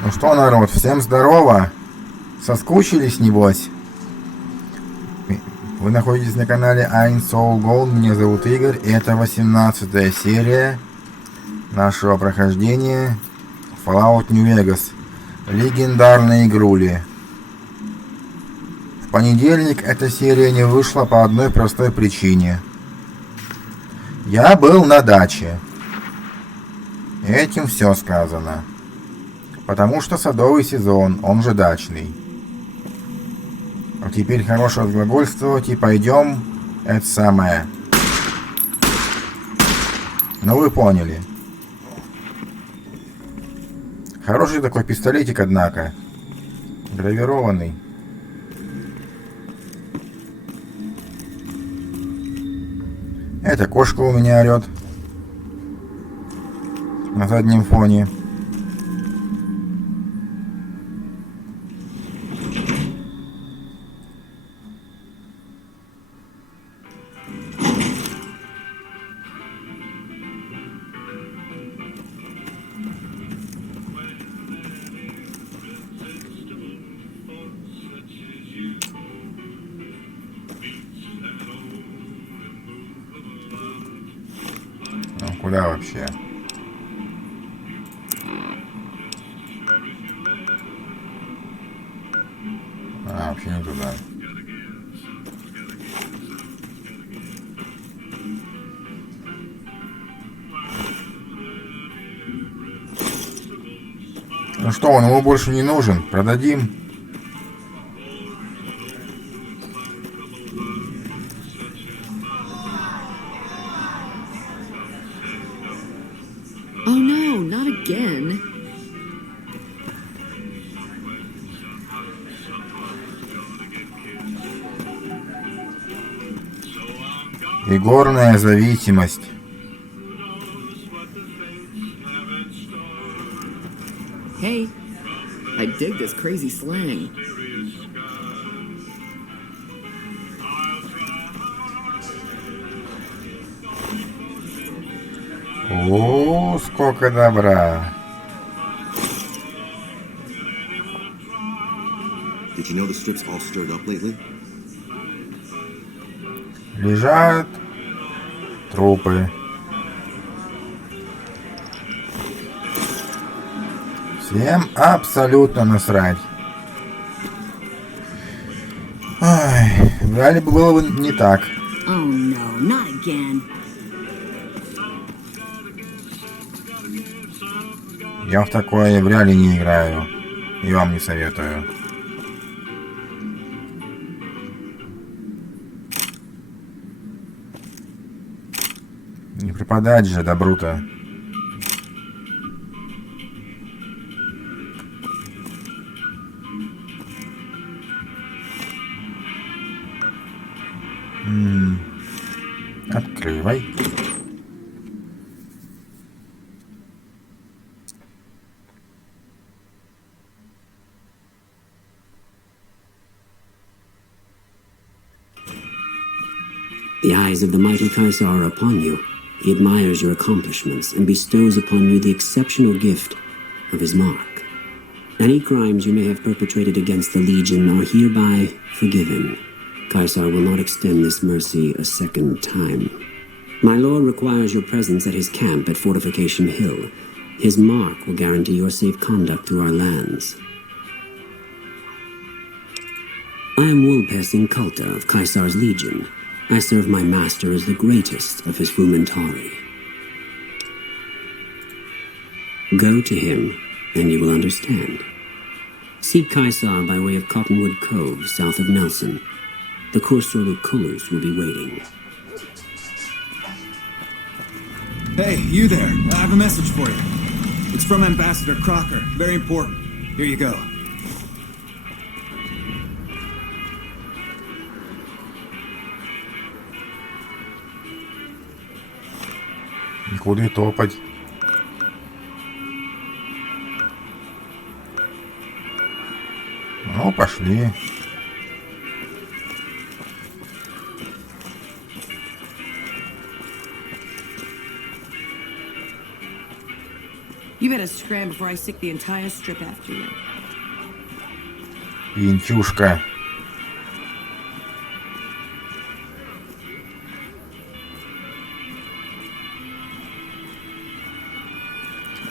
Ну что, народ, всем здорово! Соскучились, небось? Вы находитесь на канале ГОУН, меня зовут Игорь, и это 18-я серия нашего прохождения Fallout New Vegas. Легендарные игрули. В понедельник эта серия не вышла по одной простой причине. Я был на даче. Этим все сказано. Потому что садовый сезон, он же дачный. А теперь хорошо разглагольствовать и пойдем. Это самое. Ну вы поняли. Хороший такой пистолетик, однако. Гравированный. Эта кошка у меня орет на заднем фоне. Ну куда вообще? Вообще не туда. Ну что, он ему больше не нужен? Продадим? Oh no, not again. Игорная зависимость. Hey, I dig this crazy slang. О, сколько добра. Did you know the strip's all stirred up lately? Лежат трупы. Всем абсолютно насрать. Ой, вряд бы было бы не так. Oh no, not again. Я в такое в реале не играю. И вам не советую. Не пропадать же добру-то. Открывай. The eyes of the mighty Kaisar are upon you. He admires your accomplishments and bestows upon you the exceptional gift of his mark. Any crimes you may have perpetrated against the Legion are hereby forgiven. Kaisar will not extend this mercy a second time. My lord requires your presence at his camp at Fortification Hill. His mark will guarantee your safe conduct through our lands. I am Wulpes Inculta of Kaisar's Legion. I serve my master as the greatest of his Frumentari. Go to him, and you will understand. Seek Kaisar by way of Cottonwood Cove, south of Nelson. The Kursor Kulus will be waiting. Hey, you there. I have a message for you. It's from Ambassador Crocker. Very important. Here you go. Куда топать? Ну, пошли. You better scram before I stick the entire strip after you. Пьянчушка.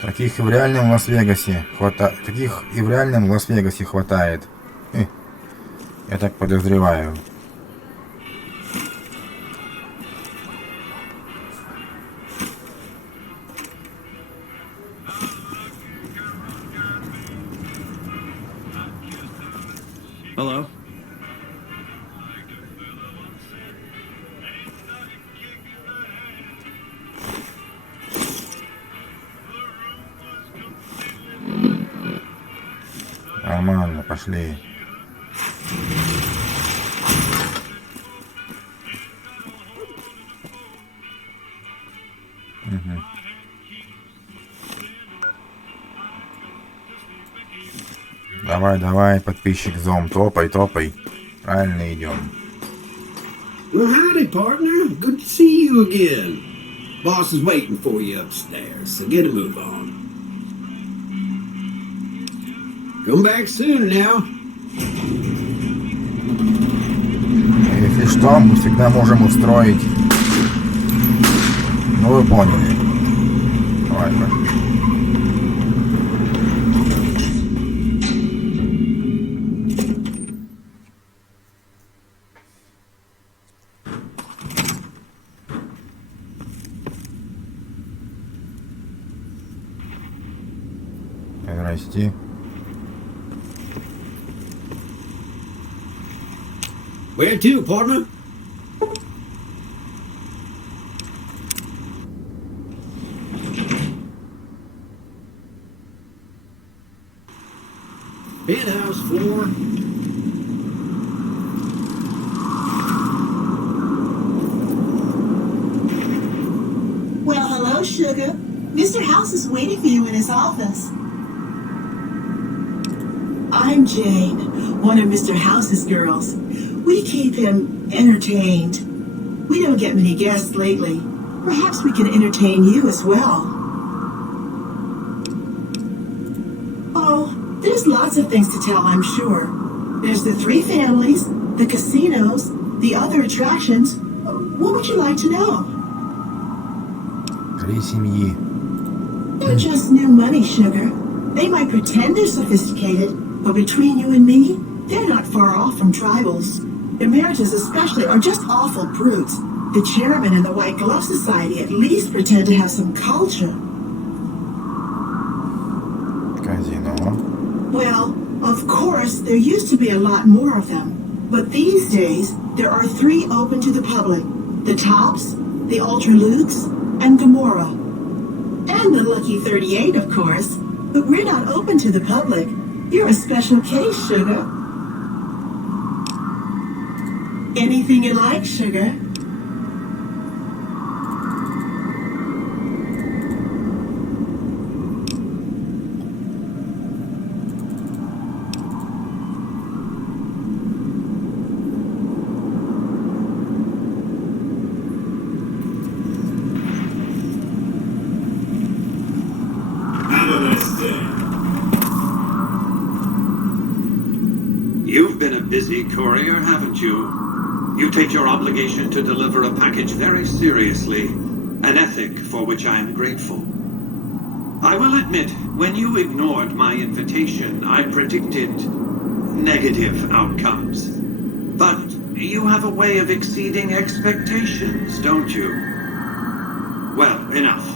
Таких и в реальном Лас-Вегасе хватает. Я так подозреваю. Hello? Нормально, пошли. Давай, давай, подписчик Зом, топай, топай. Правильно идем. Well, howdy, partner. Good to see you again. Boss is waiting for you upstairs, so get a move on. Come back soon now. Если что, мы всегда можем устроить. Ну вы поняли. Давай, пошли. Здрасте. Where to, partner? Penthouse floor. Well, hello, Sugar. Mr. House is waiting for you in his office. I'm Jane, one of Mr. House's girls. We keep him entertained. We don't get many guests lately. Perhaps we can entertain you as well. Oh, there's lots of things to tell, I'm sure. There's the 3 families, the casinos, the other attractions. What would you like to know? 3 семьи. They're just new money, Sugar. They might pretend they're sophisticated, but between you and me, they're not far off from tribals. Emeritus especially are just awful brutes. The chairman and the White Glove Society at least pretend to have some culture. Казино. Well, of course, there used to be a lot more of them. But these days, there are 3 open to the public. The Tops, the Ultralukes, and Gamora. And the Lucky 38, of course. But we're not open to the public. You're a special case, Sugar. Anything you like, Sugar. You've been a busy courier, haven't you? You take your obligation to deliver a package very seriously, an ethic for which I am grateful. I will admit, when you ignored my invitation, I predicted negative outcomes. But you have a way of exceeding expectations, don't you? Well, enough.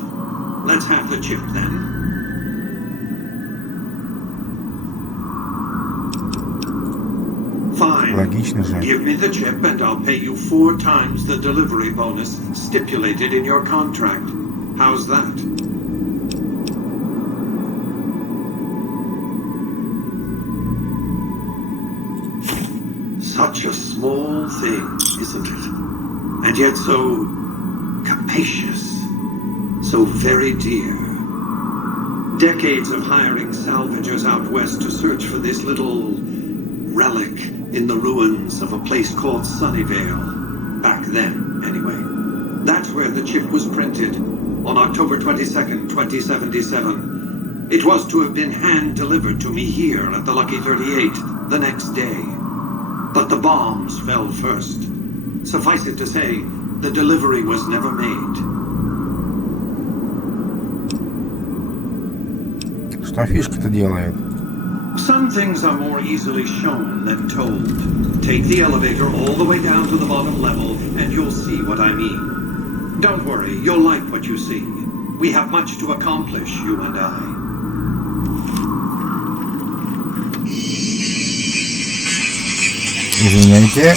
Let's have the chip then. Fine. Логично же. Give me the chip and I'll pay you 4 times the delivery bonus stipulated in your contract. How's that? Such a small thing, isn't it? And yet so capacious, so very dear. Decades of hiring salvagers out west to search for this little relic in the ruins of a place called Sunnyvale. Back then, anyway. That's where the chip was printed, on October 22nd, 2077. It was to have been hand-delivered to me here at the Lucky 38 the next day. But the bombs fell first. Suffice it to say, the delivery was never made. Что фишка-то делает? Some things are more easily shown than told. Take the elevator all the way down to the bottom level, and you'll see what I mean. Don't worry, you'll like what you see. We have much to accomplish, you and I. Извините.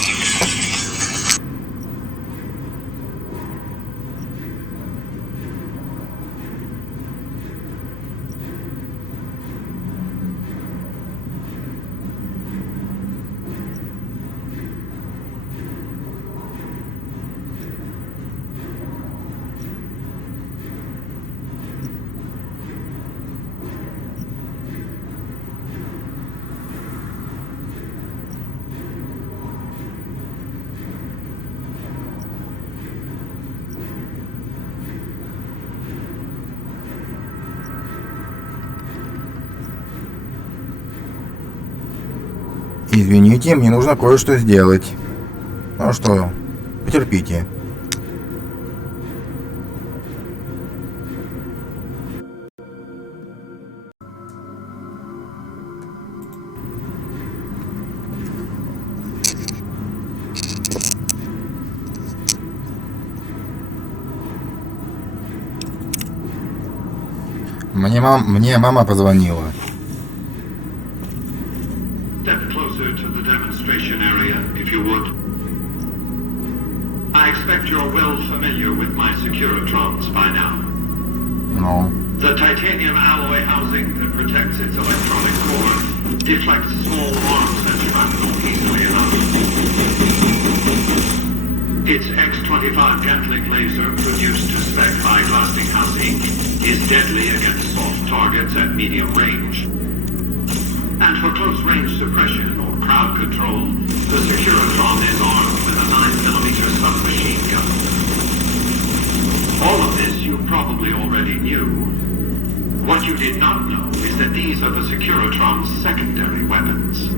Извините, мне нужно кое-что сделать. Ну что, потерпите. Мне мама позвонила. Step closer to the demonstration area, if you would. I expect you're well familiar with my Securitrons by now. No. The titanium alloy housing that protects its electronic core deflects small arms and shrapnel easily enough. Its X-25 Gatling laser, produced to spec by Glassinghouse Inc., is deadly against soft targets at medium range. And for close-range suppression or crowd control, the Securitron is armed with a 9mm submachine gun. All of this you probably already knew. What you did not know is that these are the Securitron's secondary weapons.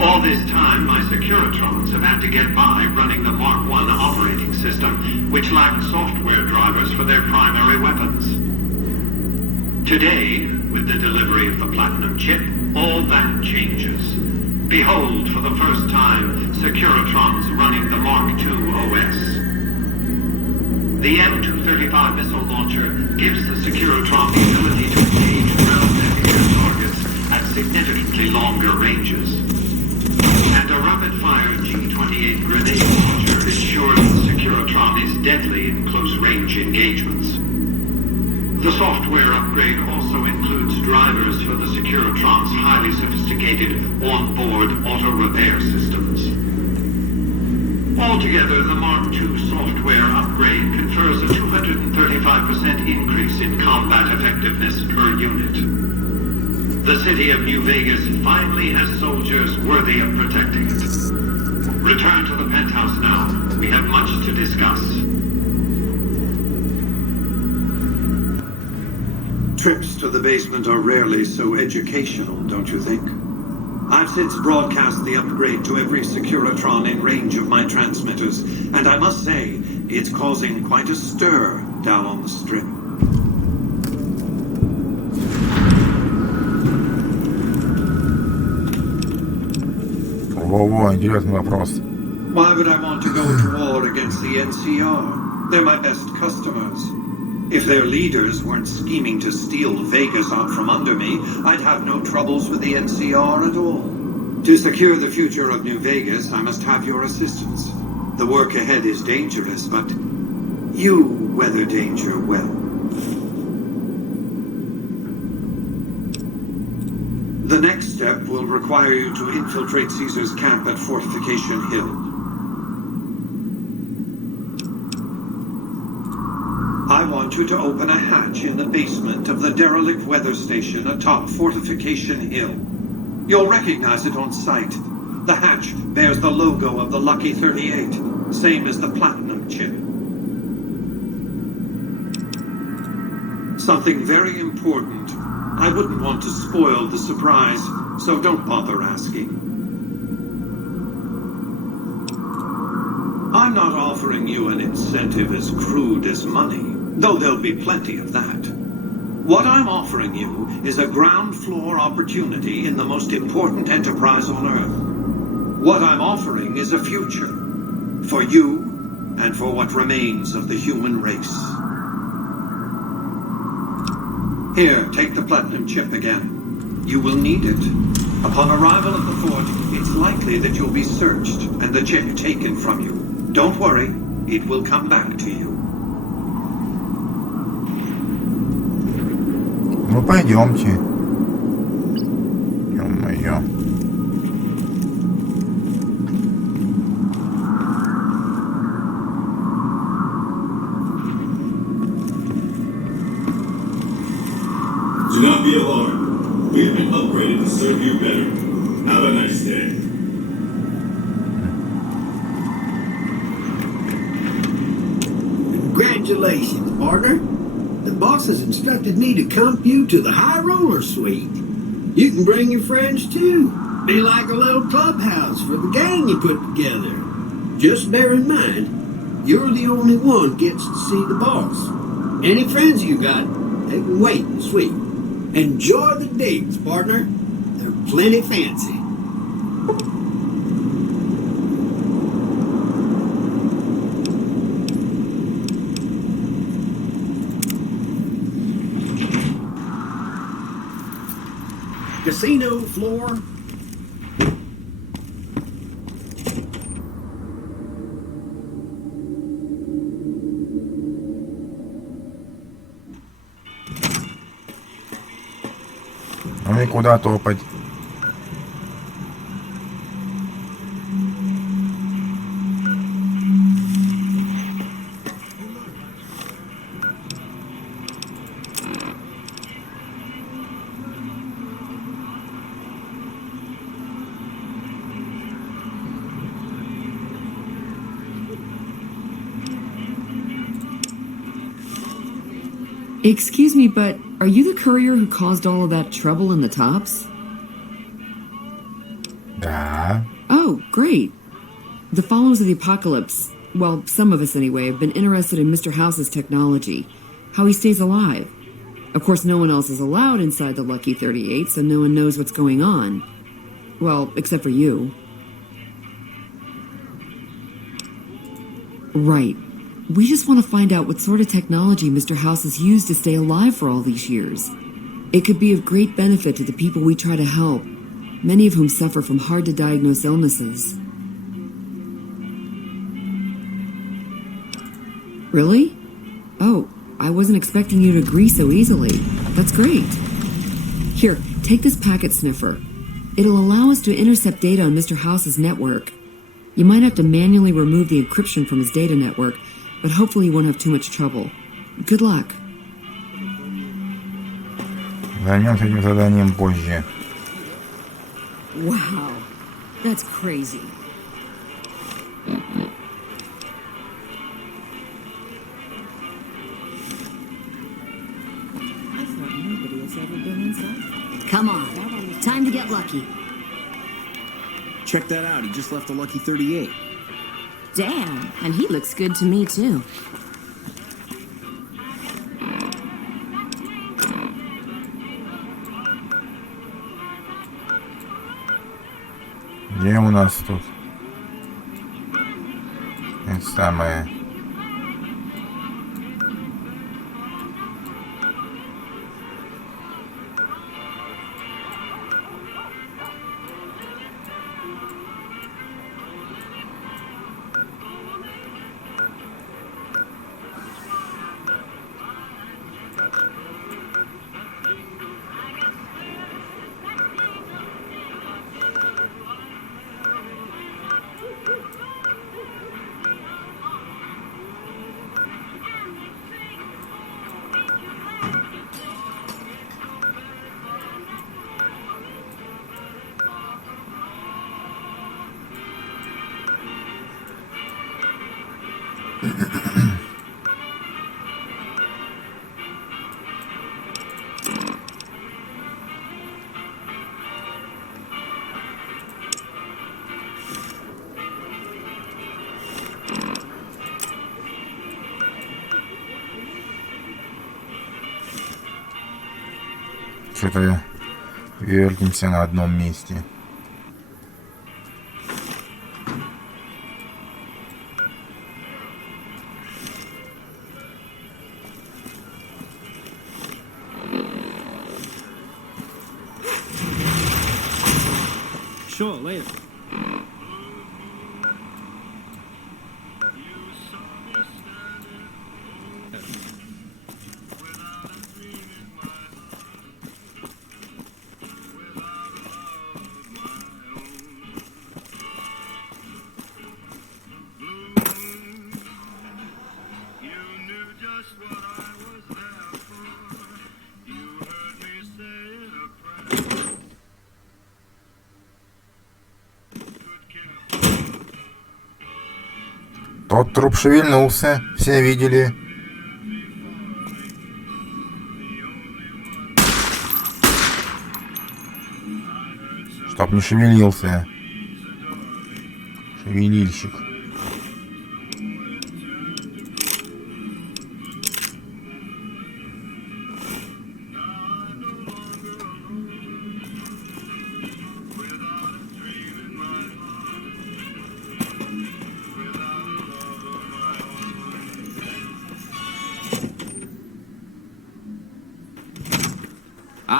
All this time, my Securitrons have had to get by running the Mark I operating system, which lacked software drivers for their primary weapons. Today, with the delivery of the Platinum chip, all that changes. Behold, for the first time, Securitrons running the Mark II OS. The M235 missile launcher gives the Securitron the ability to engage ground-and-air targets at significantly longer ranges. And a rapid-fire G-28 grenade launcher ensures the Securitron is deadly in close-range engagements. The software upgrade also includes drivers for the Securitron's highly sophisticated on-board auto-repair systems. Altogether, the Mark II software upgrade confers a 235% increase in combat effectiveness per unit. The city of New Vegas finally has soldiers worthy of protecting it. Return to the penthouse now. We have much to discuss. Trips to the basement are rarely so educational, don't you think? I've since broadcast the upgrade to every Securitron in range of my transmitters, and I must say, it's causing quite a stir down on the strip. Во-во, интересный вопрос. Why would I want to go to war against the NCR? They're my best customers. If their leaders weren't scheming to steal Vegas out from under me, I'd have no troubles with the NCR at all. To secure the future of New Vegas, I must have your assistance. The work ahead is dangerous, but you weather danger well. The next step will require you to infiltrate Caesar's camp at Fortification Hill. I want you to open a hatch in the basement of the derelict weather station atop Fortification Hill. You'll recognize it on sight. The hatch bears the logo of the Lucky 38, same as the Platinum chip. Something very important. I wouldn't want to spoil the surprise, so don't bother asking. I'm not offering you an incentive as crude as money, though there'll be plenty of that. What I'm offering you is a ground floor opportunity in the most important enterprise on Earth. What I'm offering is a future. For you, and for what remains of the human race. Here, take the platinum chip again. You will need it. Upon arrival at the fort, it's likely that you'll be searched and the chip taken from you. Don't worry, it will come back to you. Ну пойдемте. Ё-моё. Do not be alarmed. We have been upgraded to serve you better. Have a nice day. Congratulations, partner. The boss has instructed me to comp you to the High Roller Suite. You can bring your friends too. Be like a little clubhouse for the gang you put together. Just bear in mind, you're the only one gets to see the boss. Any friends you got, they can wait in the suite. Enjoy the digs, partner. They're plenty fancy. Casino floor. Ну и куда топать? Excuse me, but are you the courier who caused all of that trouble in the tops? Да. Oh, great. The followers of the apocalypse, well, some of us anyway, have been interested in Mr. House's technology, how he stays alive. Of course, no one else is allowed inside the Lucky 38, so no one knows what's going on. Well, except for you. Right. We just want to find out what sort of technology Mr. House has used to stay alive for all these years. It could be of great benefit to the people we try to help, many of whom suffer from hard-to-diagnose illnesses. Really? Oh, I wasn't expecting you to agree so easily. That's great. Here, take this packet sniffer. It'll allow us to intercept data on Mr. House's network. You might have to manually remove the encryption from his data network, but hopefully you won't have too much trouble. Good luck. Займемся этим заданием позже. Wow, that's crazy. I thought nobody has ever been inside. Come on, time to get lucky. Check that out, he just left the Lucky 38. Damn, and he looks good to me too. Где у нас тут? Это самое. что-то вертимся на одном месте. Sure, later. Тот труп шевельнулся, все видели. Чтоб не шевелился. Шевелильщик.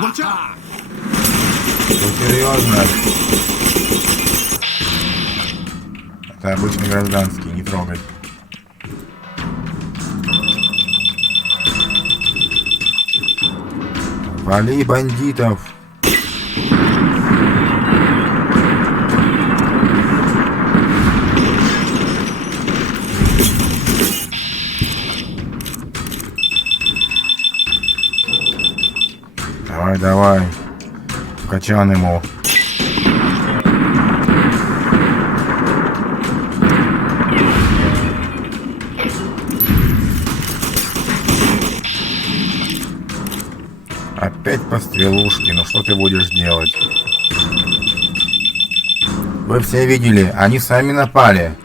Watch out! Серьезно. Это обычный гражданский, не трогать. Вали бандитов. Давай, давай. Качан ему. Опять по стрелушке. Ну что ты будешь делать? Вы все видели, они сами напали.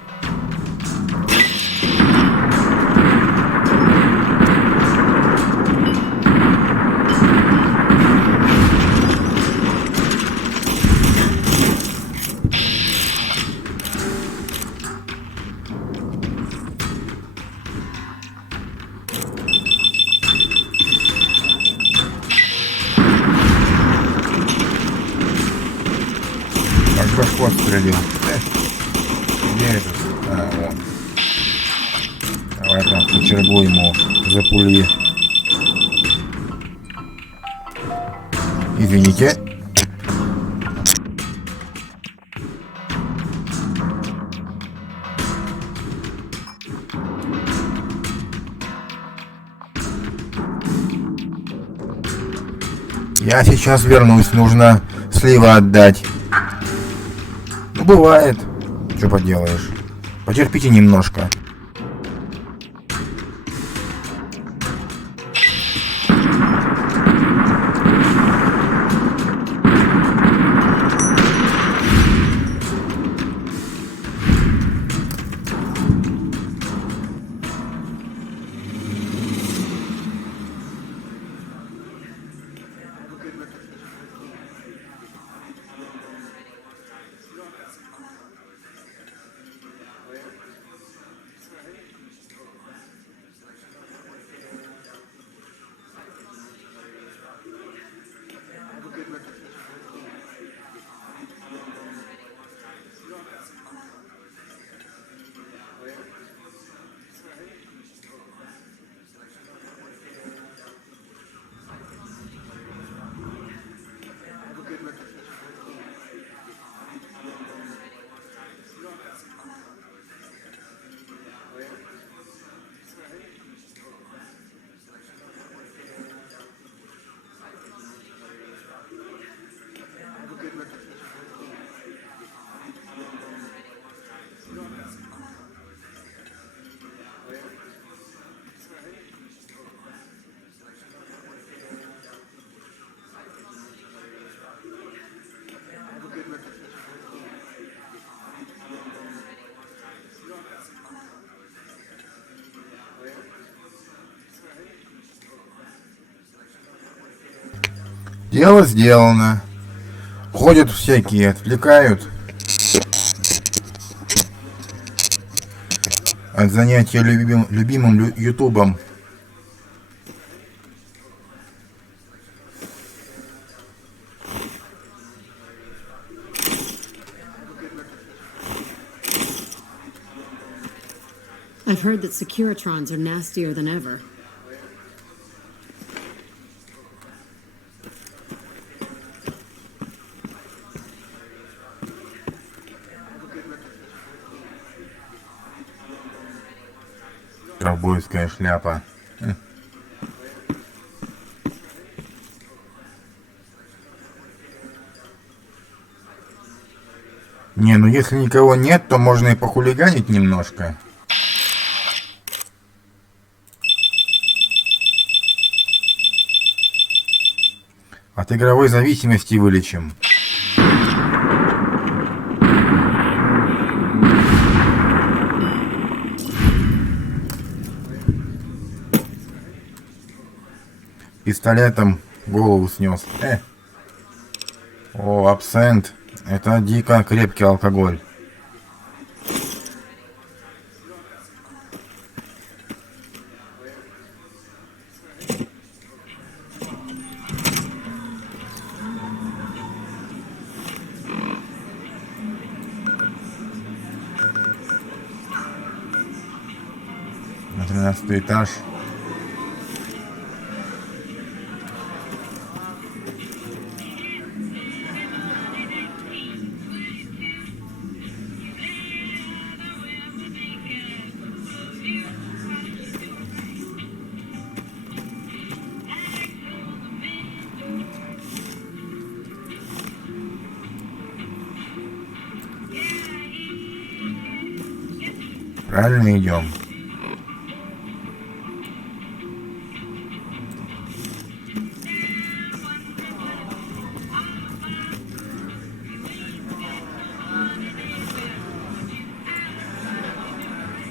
Башку отстрелил. Где этот? А, вот. Давай там кочергу ему запули. Извините. Я сейчас вернусь, нужно сливы отдать. Ну, бывает. Что поделаешь. Потерпите немножко. Дело сделано. Ходят всякие, отвлекают от занятия любимым ютубом. I've heard that Securitrons are nastier than ever. Ковбойская шляпа. Не, ну если никого нет, то можно и похулиганить немножко. От игровой зависимости вылечим. Пистолетом голову снес. О, абсент. Это дико крепкий алкоголь. На 13-й этаж. Правильно идем.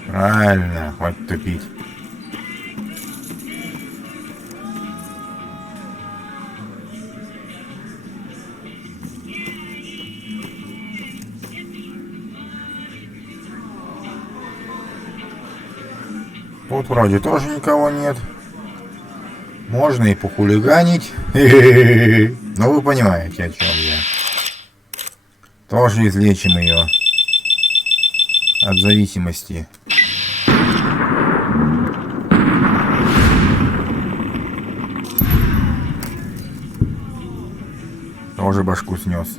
Правильно, хватит тупить. Тут вроде тоже никого нет. Можно и похулиганить. Но вы понимаете, о чем я. Тоже излечим ее от зависимости. Тоже башку снес.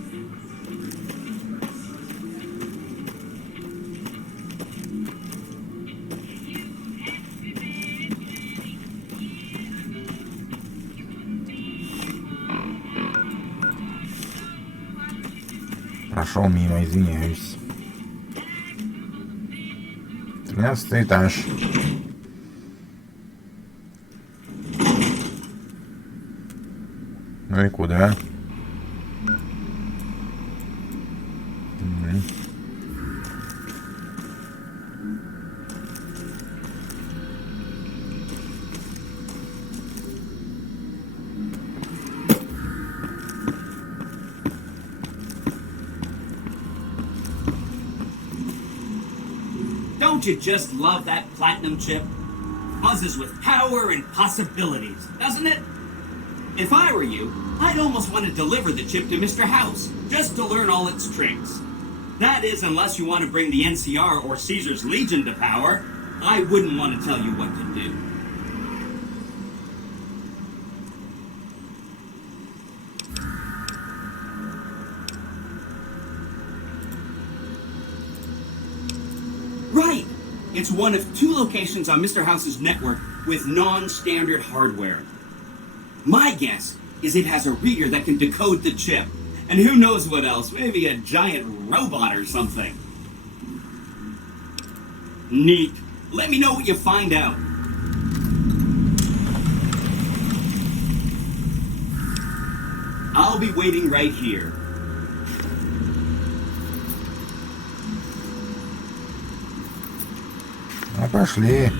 Прошел мимо, извиняюсь. 13 этаж. Ну и куда? Don't you just love that platinum chip? Buzzes with power and possibilities, doesn't it? If I were you, I'd almost want to deliver the chip to Mr. House, just to learn all its tricks. That is, unless you want to bring the NCR or Caesar's Legion to power, I wouldn't want to tell you what to do. Right! It's one of 2 locations on Mr. House's network with non-standard hardware. My guess is it has a reader that can decode the chip. And who knows what else, maybe a giant robot or something. Neat. Let me know what you find out. I'll be waiting right here. Ну, пошли.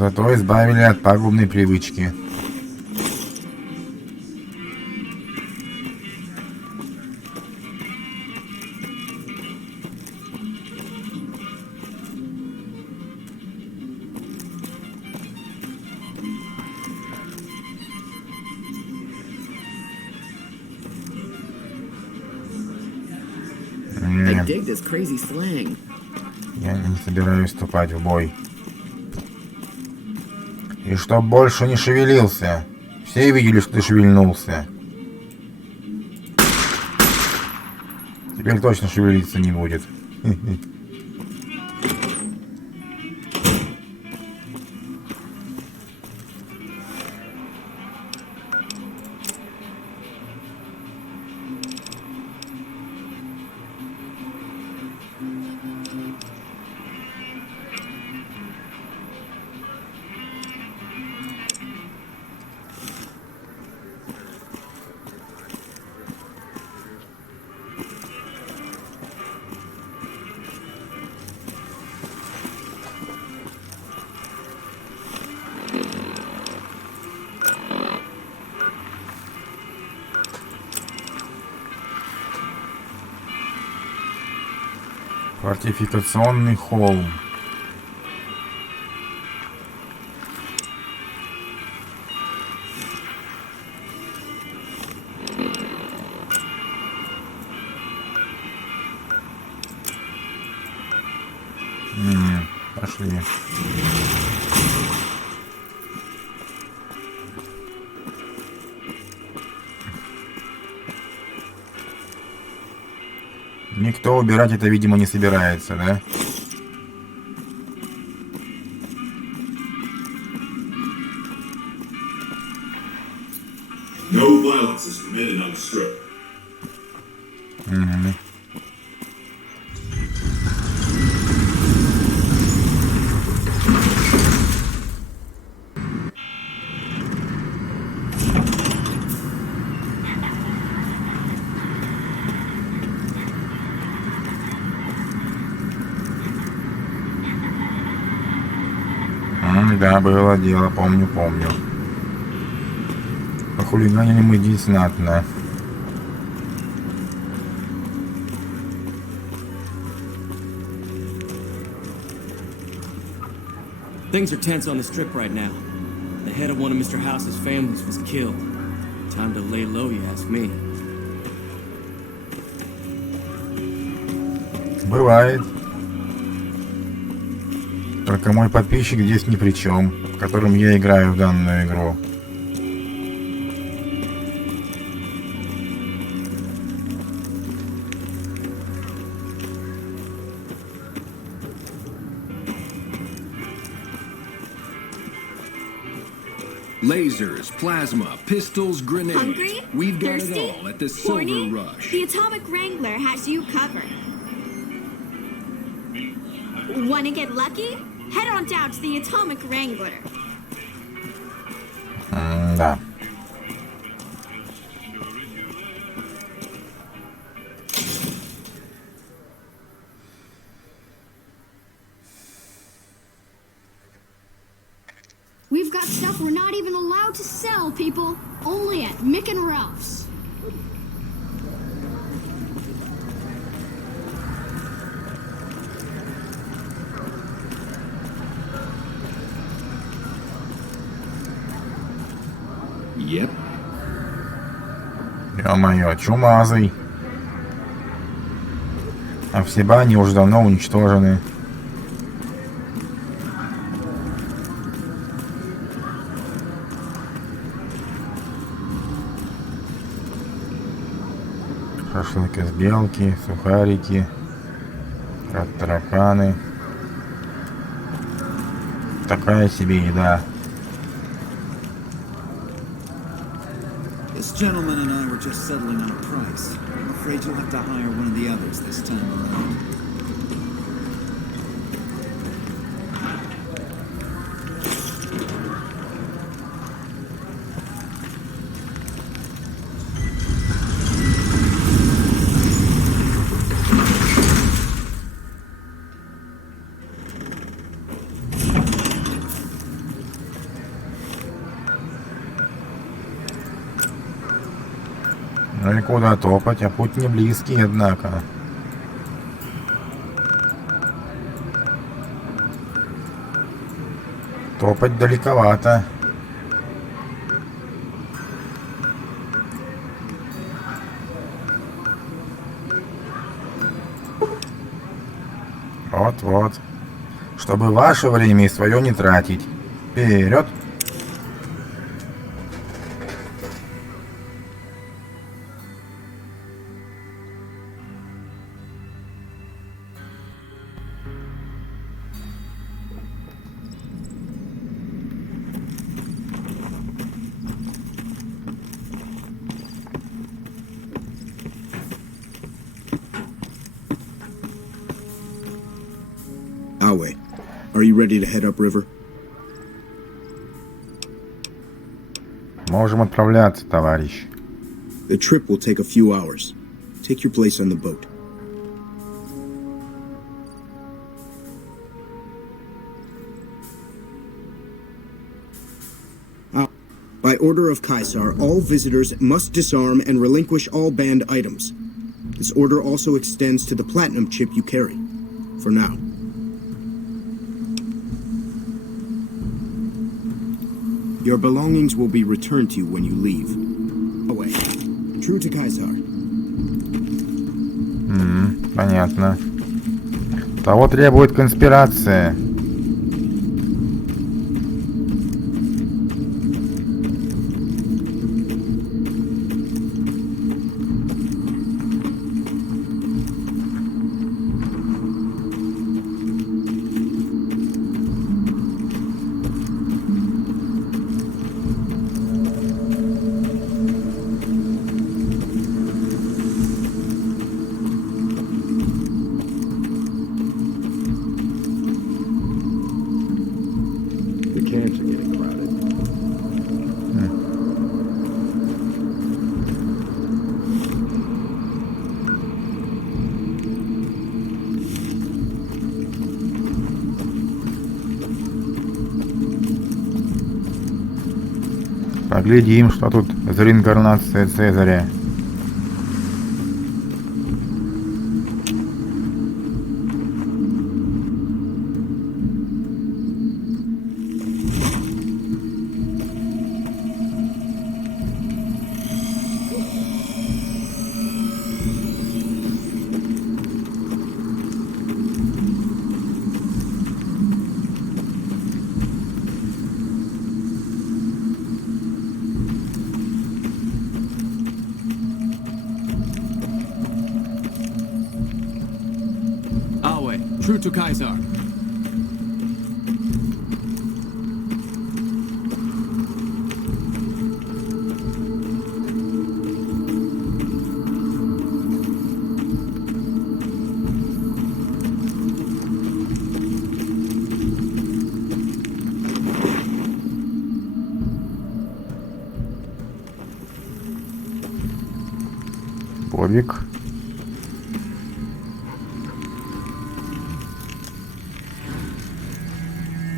Зато избавили от пагубной привычки. I dig this crazy slang. Я не собираюсь вступать в бой. И чтоб больше не шевелился. Все видели, что ты шевельнулся. Теперь точно шевелиться не будет. Фортификационный холм. Пошли. Никто убирать это, видимо, не собирается, да? No violence is committed on the strip. Да, было дело, помню. Похулиганили мы здесь знатно. Things are tense on the strip right now. The head of one of Mr. House's families was killed. Time to lay low, you ask me. Бывает. Только мой подписчик здесь ни при чем, которым я играю в данную игру. Lasers, plasma, pistols, grenades. Hungry? We've got Thirsty? it all at the Horny? Silver Rush. The Atomic Wrangler has you covered. Wanna get lucky? Head on down to the Atomic Wrangler. Да. We've got stuff we're not even allowed to sell, people. Only at Mick and Ralph's. Yep. Ё-моё, чумазый. А все бани уже давно уничтожены. Шашлык из белки, сухарики, тараканы. Такая себе еда. This gentleman and I were just settling on a price. I'm afraid you'll have to hire one of the others this time around. Ну и куда топать, а путь не близкий, однако. Топать далековато. Вот-вот. Чтобы ваше время и свое не тратить. Вперед! Awe, are you ready to head upriver? Можем отправляться, товарищ. The trip will take a few hours. Take your place on the boat. By order of Caesar, all visitors must disarm and relinquish all banned items. This order also extends to the platinum chip you carry. For now. Your belongings will be returned to you when you leave. Away. True to Caesar. Понятно. Того требует конспирация. Поглядим, что тут за реинкарнация Цезаря. True to Caesar. Подвиг.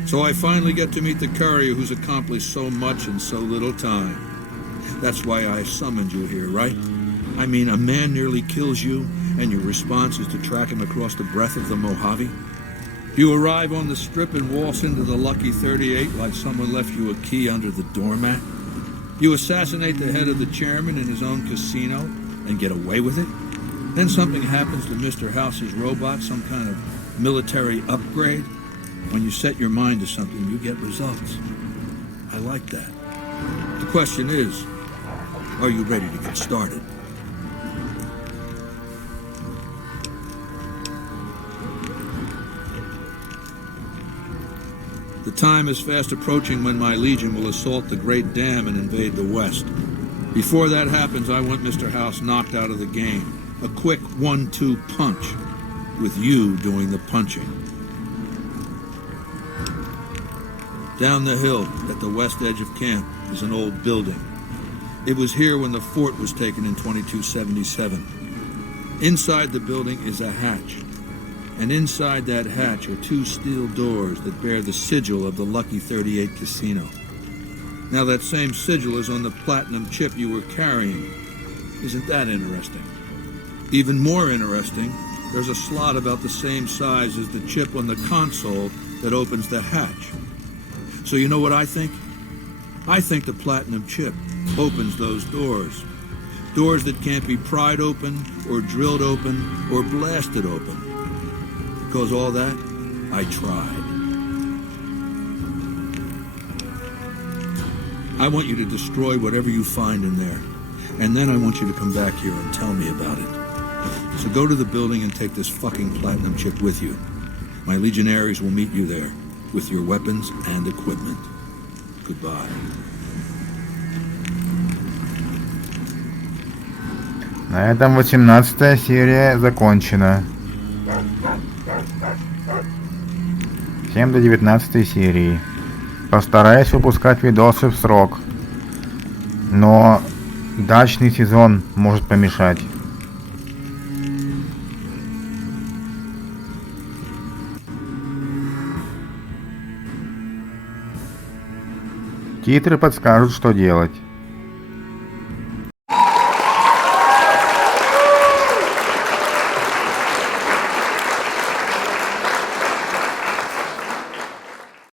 So I finally get to meet the courier who's accomplished so much in so little time. That's why I summoned you here, right? I mean, a man nearly kills you, and your response is to track him across the breadth of the Mojave? You arrive on the strip and waltz into the Lucky 38 like someone left you a key under the doormat? You assassinate the head of the chairman in his own casino and get away with it? Then something happens to Mr. House's robot, some kind of military upgrade? When you set your mind to something, you get results. I like that. The question is, are you ready to get started? The time is fast approaching when my legion will assault the Great Dam and invade the West. Before that happens, I want Mr. House knocked out of the game. A quick 1-2 punch, with you doing the punching. Down the hill, at the west edge of camp, is an old building. It was here when the fort was taken in 2277. Inside the building is a hatch. And inside that hatch are 2 steel doors that bear the sigil of the Lucky 38 Casino. Now that same sigil is on the platinum chip you were carrying. Isn't that interesting? Even more interesting, there's a slot about the same size as the chip on the console that opens the hatch. So you know what I think? I think the platinum chip opens those doors. Doors that can't be pried open, or drilled open, or blasted open. Because all that, I tried. I want you to destroy whatever you find in there. And then I want you to come back here and tell me about it. So go to the building and take this fucking platinum chip with you. My legionaries will meet you there, with your weapons and equipment. Goodbye. На этом 18-я серия закончена. Всем до 19 серии. Постараюсь выпускать видосы в срок. Но дачный сезон может помешать. Титры подскажут, что делать.